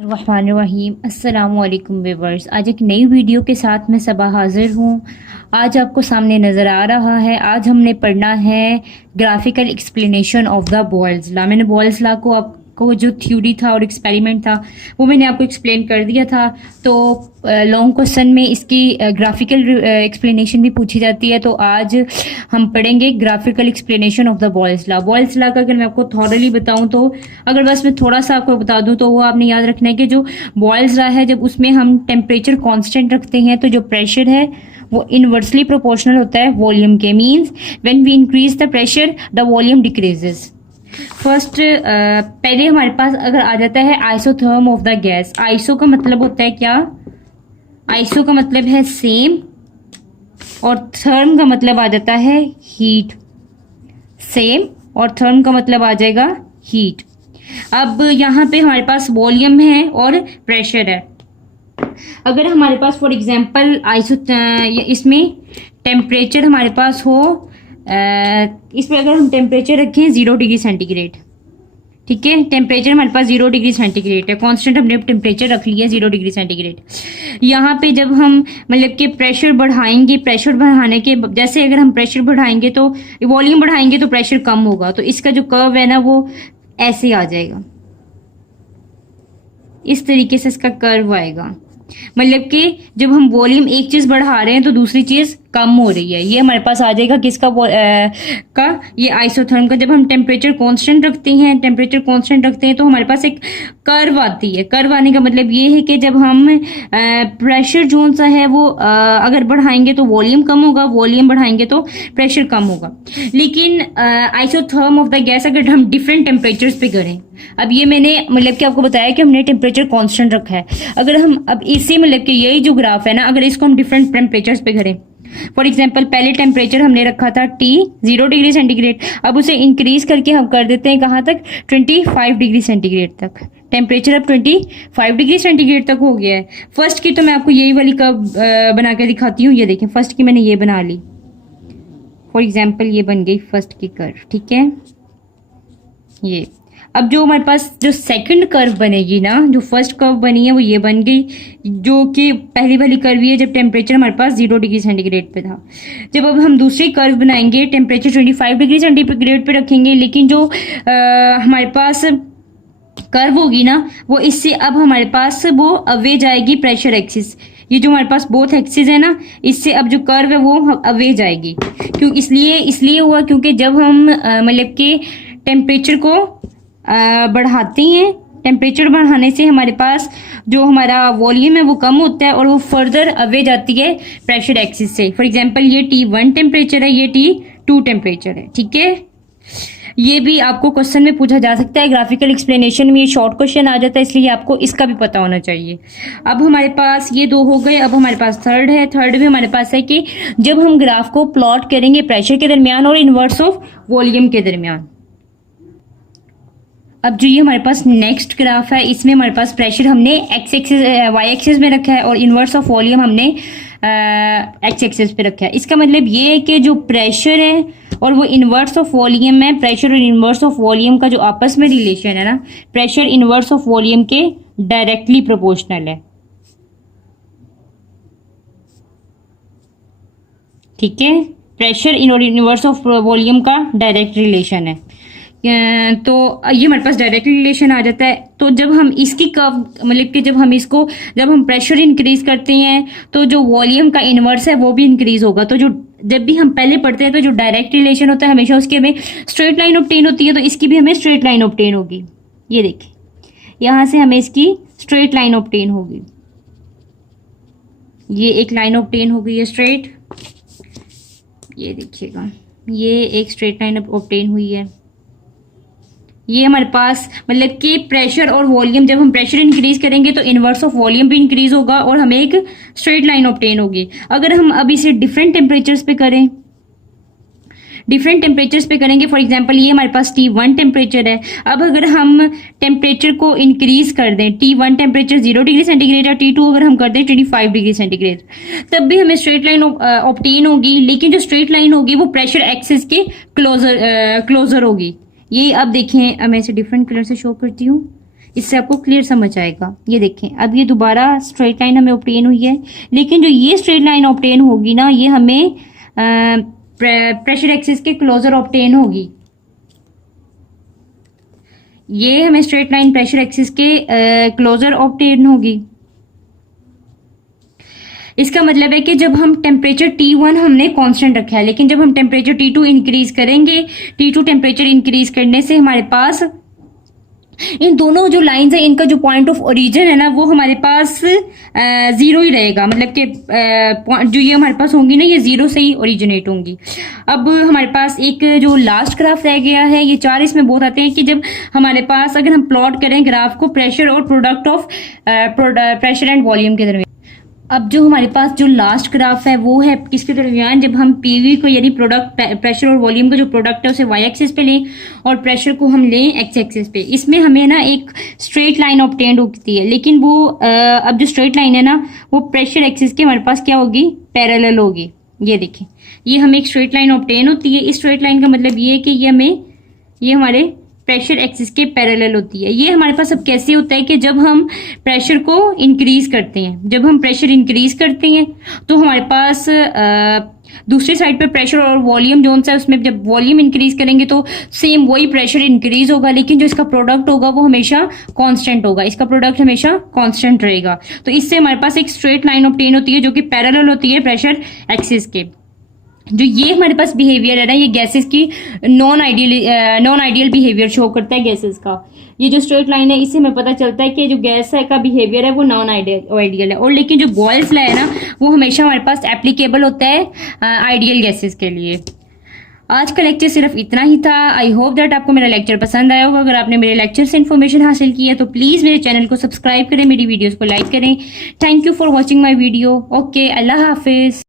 रहमानिर्रहीम अस्सलाम वालेकुम व्यूअर्स। आज एक नई वीडियो के साथ मैं सबा हाजिर हूँ। आज आपको सामने नज़र आ रहा है, आज हमने पढ़ना है graphical explanation of the Boyle's law. मैंने बॉयल्स लॉ को आपको जो थ्योरी था और एक्सपेरिमेंट था वो मैंने आपको एक्सप्लेन कर दिया था। तो लॉन्ग क्वेश्चन में इसकी ग्राफिकल एक्सप्लेनेशन भी पूछी जाती है। तो आज हम पढ़ेंगे graphical explanation of the Boyle's law. Boyle's law का अगर मैं आपको थॉरली बताऊं तो, अगर बस मैं थोड़ा सा आपको बता दूं तो वो आपने याद रखना है कि जो बॉयल्स लॉ है, जब उसमें हम टेम्परेचर कांस्टेंट रखते हैं तो जो प्रेशर है वो इनवर्सली प्रोपोर्शनल होता है वॉल्यूम के। Means when we increase the pressure the volume decreases. First पहले हमारे पास अगर आ जाता है isotherm of the gas. Iso का मतलब होता है क्या? आइसो का मतलब है सेम, और थर्म का मतलब आ जाता है हीट। सेम और थर्म का मतलब आ जाएगा हीट। अब यहाँ पे हमारे पास वॉल्यूम है और प्रेशर है। अगर हमारे पास फॉर एग्जांपल इसमें टेम्परेचर हमारे पास हो, इसमें अगर हम टेम्परेचर रखें 0 डिग्री सेंटीग्रेड, ठीक है, टेम्परेचर हमारे पास 0 डिग्री सेंटीग्रेड है, कांस्टेंट हमने टेम्परेचर रख लिया 0 डिग्री सेंटीग्रेड। यहाँ पे जब हम मतलब कि प्रेशर बढ़ाएंगे, प्रेशर बढ़ाने के जैसे अगर हम प्रेशर बढ़ाएंगे तो वॉल्यूम बढ़ाएंगे तो प्रेशर कम होगा। तो इसका जो कर्व है ना वो ऐसे आ जाएगा, इस तरीके से इसका कर्व आएगा। मतलब कि जब हम वॉल्यूम एक चीज बढ़ा रहे हैं तो दूसरी चीज कम हो रही है। ये हमारे पास आ जाएगा किसका का, ये आइसोथर्म का। जब हम टेम्परेचर कांस्टेंट रखते हैं, टेम्परेचर कांस्टेंट रखते हैं तो हमारे पास एक कर्व आती है। कर्व आने का मतलब ये है कि जब हम प्रेशर जोन सा है वो अगर बढ़ाएंगे तो वॉल्यूम कम होगा, वॉल्यूम बढ़ाएंगे तो प्रेशर कम होगा। लेकिन आइसोथर्म ऑफ द गैस अगर हम डिफरेंट टेम्परेचर्स पे करें, अब ये मैंने मतलब कि आपको बताया कि हमने टेम्परेचर कांस्टेंट रखा है। अगर हम अब इसी मतलब कि यही जो ग्राफ है ना, अगर इसको हम डिफरेंट टेम्परेचर्स पे करें, फॉर एग्जाम्पल पहले टेम्परेचर हमने रखा था T 0 डिग्री सेंटीग्रेड, अब उसे इंक्रीज करके हम कर देते हैं कहाँ तक, 25 डिग्री सेंटीग्रेड तक। टेम्परेचर अब 25 डिग्री सेंटीग्रेड तक हो गया है। फर्स्ट की तो मैं आपको यही वाली कर्व बना के दिखाती हूँ। ये देखें, फर्स्ट की मैंने ये बना ली, फॉर एग्जाम्पल ये बन गई फर्स्ट की कर्व, ठीक है। ये अब जो हमारे पास जो सेकंड कर्व बनेगी ना, जो फर्स्ट कर्व बनी है वो ये बन गई, जो कि पहली वाली कर्व है जब टेम्परेचर हमारे पास 0 डिग्री सेंटीग्रेड पे था। जब अब हम दूसरी कर्व बनाएंगे, टेम्परेचर 25 डिग्री सेंटीग्रेड पे रखेंगे, लेकिन जो हमारे पास कर्व होगी ना वो इससे अब हमारे पास वो अवे जाएगी प्रेशर एक्सिस। ये जो हमारे पास बोथ एक्सिस है ना, इससे अब जो कर्व है वो अवे जाएगी। क्यों? इसलिए हुआ क्योंकि जब हम मतलब कि टेम्परेचर को बढ़ाते हैं, टेम्परेचर बढ़ाने से हमारे पास जो हमारा वॉल्यूम है वो कम होता है और वो फर्दर अवे जाती है प्रेशर एक्सिस से। फॉर एग्जांपल ये T1 टेम्परेचर है, ये T2 टेम्परेचर है, ठीक है। ये भी आपको क्वेश्चन में पूछा जा सकता है, ग्राफिकल एक्सप्लेनेशन में ये शॉर्ट क्वेश्चन आ जाता है, इसलिए आपको इसका भी पता होना चाहिए। अब हमारे पास ये दो हो गए, अब हमारे पास थर्ड है। थर्ड में हमारे पास है कि जब हम ग्राफ को प्लॉट करेंगे प्रेशर के दरमियान और इनवर्स ऑफ वॉल्यूम के दरमियान। अब जो ये हमारे पास नेक्स्ट ग्राफ है, इसमें हमारे पास प्रेशर हमने एक्स एक्सिस वाई एक्सिस में रखा है और इनवर्स ऑफ वॉल्यूम हमने एक्स एक्सिस पे रखा है। इसका मतलब ये है कि जो प्रेशर है और वो इनवर्स ऑफ वॉल्यूम है, प्रेशर और इनवर्स ऑफ वॉल्यूम का जो आपस में रिलेशन है ना, प्रेशर इनवर्स ऑफ वॉल्यूम के डायरेक्टली प्रोपोर्शनल है, ठीक है। प्रेशर इनवर्स ऑफ वॉल्यूम का डायरेक्ट रिलेशन है। तो ये हमारे पास डायरेक्ट रिलेशन आ जाता है। तो जब हम इसकी कर्व मतलब कि जब हम प्रेशर इंक्रीज करते हैं तो जो वॉल्यूम का इनवर्स है वो भी इंक्रीज होगा। तो जो जब भी हम पहले पढ़ते हैं तो जो डायरेक्ट रिलेशन होता है हमेशा उसके हमें स्ट्रेट लाइन ऑब्टेन होती है, तो इसकी भी हमें स्ट्रेट लाइन ऑब्टेन होगी। ये देखिए, यहां से हमें इसकी स्ट्रेट लाइन ऑब्टेन होगी, ये एक लाइन ऑब्टेन हो गई है स्ट्रेट। ये देखिएगा, ये एक स्ट्रेट लाइन ऑब्टेन हुई है। ये हमारे पास मतलब कि प्रेशर और वॉल्यूम, जब हम प्रेशर इंक्रीज करेंगे तो इनवर्स ऑफ वॉल्यूम भी इंक्रीज होगा और हमें एक स्ट्रेट लाइन ऑब्टेन होगी। अगर हम अब इसे डिफरेंट टेम्परेचर्स पे करें, डिफरेंट टेम्परेचर्स पे करेंगे, फॉर एग्जांपल ये हमारे पास T1 टेम्परेचर है। अब अगर हम टेम्परेचर को इंक्रीज कर दें, T1 टेम्परेचर 0 डिग्री सेंटीग्रेड और T2 अगर हम कर दें 25 डिग्री सेंटीग्रेड, तब भी हमें स्ट्रेट लाइन ऑब्टेन होगी। लेकिन जो स्ट्रेट लाइन होगी वो प्रेशर एक्सिस के क्लोजर होगी। ये अब देखें, अब मैं इसे डिफरेंट कलर से शो करती हूँ। इससे आपको क्लियर समझ आएगा। ये देखें, अब ये दोबारा स्ट्रेट लाइन हमें ऑब्टेन हुई है, लेकिन जो ये स्ट्रेट लाइन ऑब्टेन होगी ना, ये हमें प्रेशर एक्सिस के क्लोजर ऑब्टेन होगी। ये हमें स्ट्रेट लाइन प्रेशर एक्सिस के क्लोजर ऑब्टेन होगी। इसका मतलब है कि जब हम टेम्परेचर T1 हमने कांस्टेंट रखा है, लेकिन जब हम टेम्परेचर T2 इंक्रीज करेंगे, T2 टेम्परेचर इंक्रीज करने से हमारे पास इन दोनों जो लाइंस है, इनका जो पॉइंट ऑफ ओरिजिन है ना, वो हमारे पास जीरो ही रहेगा। मतलब कि जो ये हमारे पास होंगी ना, ये जीरो से ही ओरिजिनेट होंगी। अब हमारे पास एक जो लास्ट ग्राफ रह गया है, ये चार इसमें बहुत आते हैं कि जब हमारे पास अगर हम प्लॉट करें ग्राफ को प्रेशर और product of pressure and volume के दरमियान। अब जो हमारे पास जो लास्ट ग्राफ है वो है किसके दरमियान, जब हम पीवी को यानी प्रोडक्ट प्रेशर और वॉल्यूम का जो प्रोडक्ट है उसे वाई एक्सिस पे लें और प्रेशर को हम लें एक्स एक्सिस पे। इसमें हमें ना एक स्ट्रेट लाइन ऑब्टेन होती है, लेकिन वो अब जो स्ट्रेट लाइन है ना, वो प्रेशर एक्सिस के हमारे पास क्या होगी, पैरेलल होगी। ये देखें, ये हमें एक स्ट्रेट लाइन ऑब्टेन होती है। इस स्ट्रेट लाइन का मतलब ये है कि ये हमारे प्रेशर एक्सिस के पैरेलल होती है। ये हमारे पास अब कैसे होता है कि जब हम प्रेशर को इंक्रीज करते हैं, जब हम प्रेशर इंक्रीज करते हैं तो हमारे पास दूसरी साइड पे प्रेशर और वॉल्यूम जोन सा है, उसमें जब वॉल्यूम इंक्रीज करेंगे तो सेम वही प्रेशर इंक्रीज होगा, लेकिन जो इसका प्रोडक्ट होगा वो हमेशा कांस्टेंट होगा। इसका प्रोडक्ट हमेशा कांस्टेंट रहेगा। तो इससे हमारे पास एक स्ट्रेट लाइन ऑब्टेन होती है जो कि पैरेलल होती है प्रेशर एक्सिस के। जो ये हमारे पास बिहेवियर है ना, ये गैसेस की नॉन आइडियल बिहेवियर शो करता है गैसेस का। ये जो स्ट्रेट लाइन है, इससे हमें पता चलता है कि जो गैस है का बिहेवियर है वो नॉन आइडियल है। और लेकिन जो बॉयल्स लॉ है ना, वो हमेशा हमारे पास एप्लीकेबल होता है आइडियल गैसेस के लिए। आज का लेक्चर सिर्फ इतना ही था। आई होप दैट आपको मेरा लेक्चर पसंद आया होगा। अगर आपने मेरे लेक्चर से इन्फॉर्मेशन हासिल की है तो प्लीज़ मेरे चैनल को सब्सक्राइब करें, मेरी वीडियोस को लाइक करें। Thank you for watching my video. Okay, Allah हाफिज़।